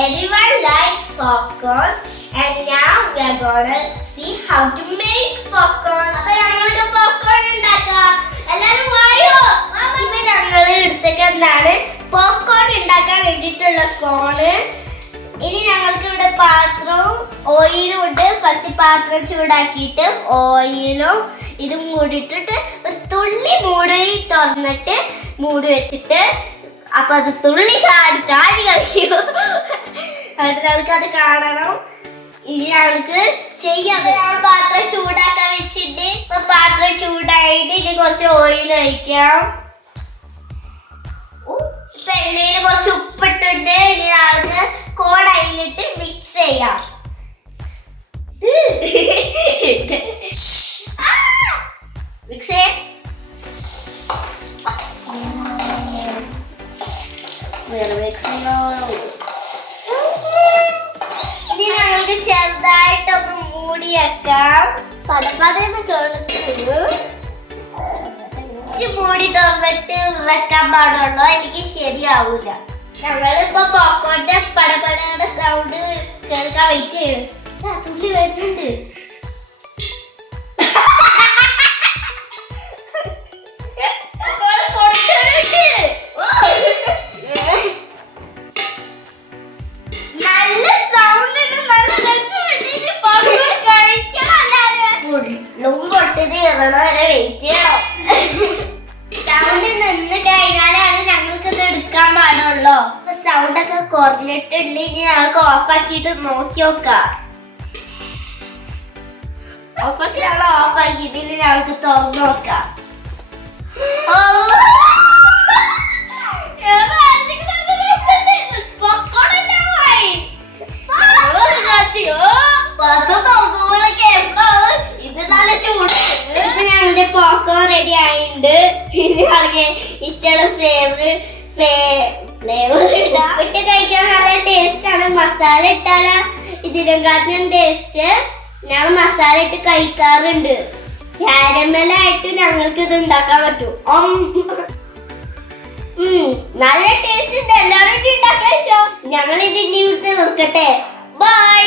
everyone likes popcorn and now we are gonna see how to make popcorn. അപ്പോൾ ഞങ്ങൾക്ക് popcorn ഉണ്ടാക്കാം. എല്ലാവരും വായോ. ഇപ്പൊ ഞങ്ങൾ എടുത്തേക്ക് എന്താണ് popcorn ഉണ്ടാക്കാൻ വേണ്ടിയിട്ടുള്ള കോണ്. ഇനി ഞങ്ങൾക്ക് ഇവിടെ പാത്രവും ഓയിലും ഉണ്ട്. ഫസ്റ്റ് പാത്രം ചൂടാക്കിയിട്ട് ഓയിലും ഇത് മൂടിയിട്ടിട്ട് ഒരു തുള്ളി മൂടി തുറന്നിട്ട് മൂടി വെച്ചിട്ട് അപ്പൊ അത് തുള്ളി ചാടി കളിക്കും. അടുത്ത ആൾക്ക് അത് കാണണം. ഇനി ഞങ്ങൾക്ക് ചെയ്യാം. പാത്രം ചൂടാക്കാൻ വെച്ചിട്ട് ഇപ്പൊ പാത്രം ചൂടായിട്ട് ഇനി കുറച്ച് ഓയിൽ ഒഴിക്കാം. എണ്ണയിൽ കുറച്ച് ഉപ്പിട്ടിട്ട് ഇനി ഞങ്ങൾക്ക് കോൺ അതിലിട്ട് മിക്സ് ചെയ്യാം. മിക്സ് ഇനി ഞങ്ങൾക്ക് ചെറുതായിട്ടൊന്ന് മൂടി വെക്കാം. മൂടി തുറന്നിട്ട് വെക്കാൻ പാടുള്ളൂ, എനിക്ക് ശരിയാവൂല. ഞങ്ങളിപ്പോ പോക്കോന്റെ പടപടയുടെ സൗണ്ട് കേൾക്കാൻ വെയിറ്റ് ചെയ്യണം. തുള്ളി വരുന്നുണ്ട്. സൗണ്ട് നിന്ന് കഴിഞ്ഞാലാണ് ഞങ്ങൾക്ക് ഇത് എടുക്കാൻ പാടുള്ളൂ. സൗണ്ട് ഒക്കെ കുറഞ്ഞിട്ടുണ്ട്. ഇനി ഞങ്ങൾക്ക് ഓഫാക്കിട്ട് നോക്കി നോക്കാം. ഓഫാക്കിയിട്ട് ഇനി ഞങ്ങൾക്ക് തുറന്നു നോക്കാം. ഞങ്ങളുടെ പോപ്കോൺ റെഡി ആയിട്ടുണ്ട്. ഇഷ്ടമുള്ള ഫ്ലേവർ ഇട്ട് കഴിക്കാൻ നല്ല ടേസ്റ്റ് ആണ്. മസാല ഇട്ടാലാ ഇതിനെക്കാട്ടിലും ടേസ്റ്റ്. ഞങ്ങൾ മസാല ഇട്ട് കഴിക്കാറുണ്ട്. കാരമലായിട്ട് ഞങ്ങൾക്ക് ഇത് ഉണ്ടാക്കാൻ പറ്റും. നല്ല ടേസ്റ്റ് ഉണ്ട്. എല്ലാവരും ഉണ്ടാക്കാൻ വെച്ചോ. ഞങ്ങൾ ഇത് ഇനി തീർക്കട്ടെ. ബൈ.